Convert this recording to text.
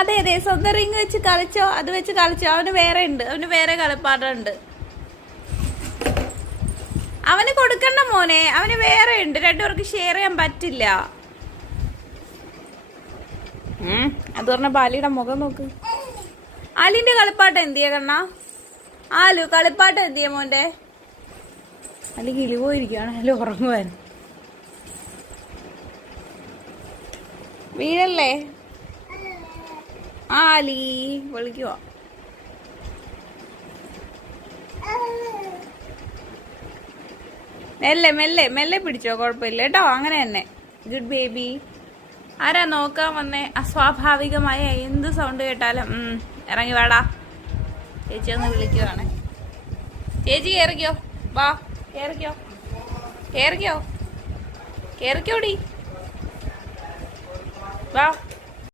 അതെ അതെ, സ്വന്തം റിങ് വെച്ച് കളിച്ചോ, അത് വെച്ച് കളിച്ചോ. അവന് വേറെ ഉണ്ട്, അവന് വേറെ കളിപ്പാടുണ്ട്. അവന് കൊടുക്കണ്ട മോനെ, അവന് വേറെ ഉണ്ട്. രണ്ടുപേർക്ക് ഷെയർ ചെയ്യാൻ പറ്റില്ല. അത് പറഞ്ഞ ബാലിയുടെ മുഖം നോക്ക്. ആലിന്റെ കളിപ്പാട്ടം എന്തിയാ കണ്ണ? ആലു കളിപ്പാട്ടം എന്തിയാ മോന്റെ? അല്ലെങ്കിൽ കിളി പോയിരിക്കുകയാണ്, അല്ല ഉറങ്ങുവാൻ. വീഴല്ലേ ആലി, വിളിക്കുവാ. മെല്ലെ മെല്ലെ മെല്ലെ പിടിച്ചോ, കുഴപ്പമില്ല കേട്ടോ. അങ്ങനെ തന്നെ. Good baby. ആരാ നോക്കാൻ വന്നേ? അസ്വാഭാവികമായ എന്ത് സൗണ്ട് കേട്ടാലും ഇറങ്ങി വേടാ. ചേച്ചി ഒന്ന് വിളിക്കുവാണ്. ചേച്ചി കേറിക്കോ, വാ കേറിക്കോ, കേറിക്കോ, കേറിക്കോടി, വാ.